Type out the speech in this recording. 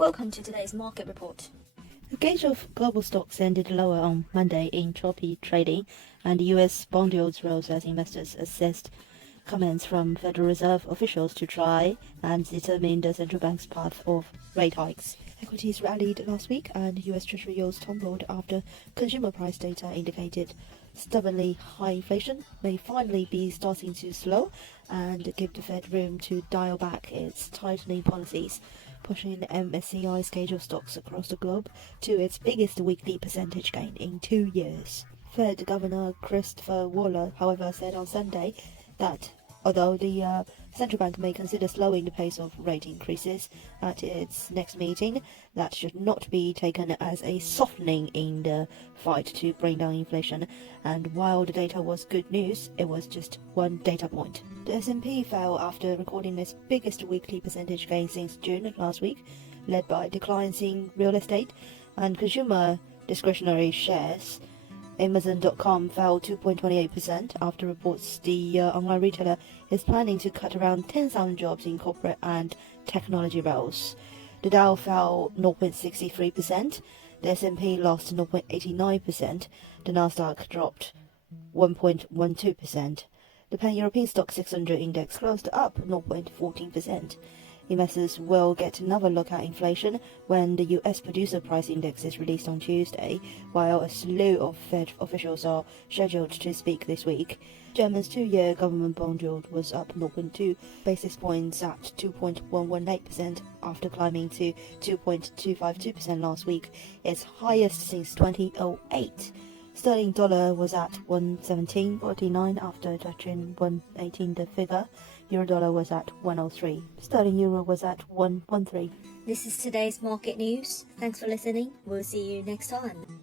Welcome to today's market report. The gauge of global stocks ended lower on Monday in choppy trading, and US bond yields rose as investors assessed comments from Federal Reserve officials to try and determine the central bank's path of rate hikes. Equities rallied last week, and US Treasury yields tumbled after consumer price data indicated stubbornly high inflation may finally be starting to slow and give the Fed room to dial back its tightening policies, pushing MSCI's gauge of stocks across the globe to its biggest weekly percentage gain in 2 years. Fed Governor Christopher Waller, however, said on Sunday that although the central bank may consider slowing the pace of rate increases at its next meeting, that should not be taken as a softening in the fight to bring down inflation. And while the data was good news, it was just one data point. The S&P fell after recording its biggest weekly percentage gain since June last week, led by declines in real estate and consumer discretionary shares. Amazon.com fell 2.28% after reports the online retailer is planning to cut around 10,000 jobs in corporate and technology roles. The Dow fell 0.63%, the S&P lost 0.89%, the Nasdaq dropped 1.12%. The Pan-European Stock 600 index closed up 0.14%. Investors will get another look at inflation when the US Producer Price Index is released on Tuesday, while a slew of Fed officials are scheduled to speak this week. Germany's 2-year government bond yield was up 0.2 basis points at 2.118% after climbing to 2.252% last week, its highest since 2008. Sterling dollar was at 117.49 after touching 118 the figure. Euro dollar was at 103. Sterling euro was at 113. This is today's market news. Thanks for listening. We'll see you next time.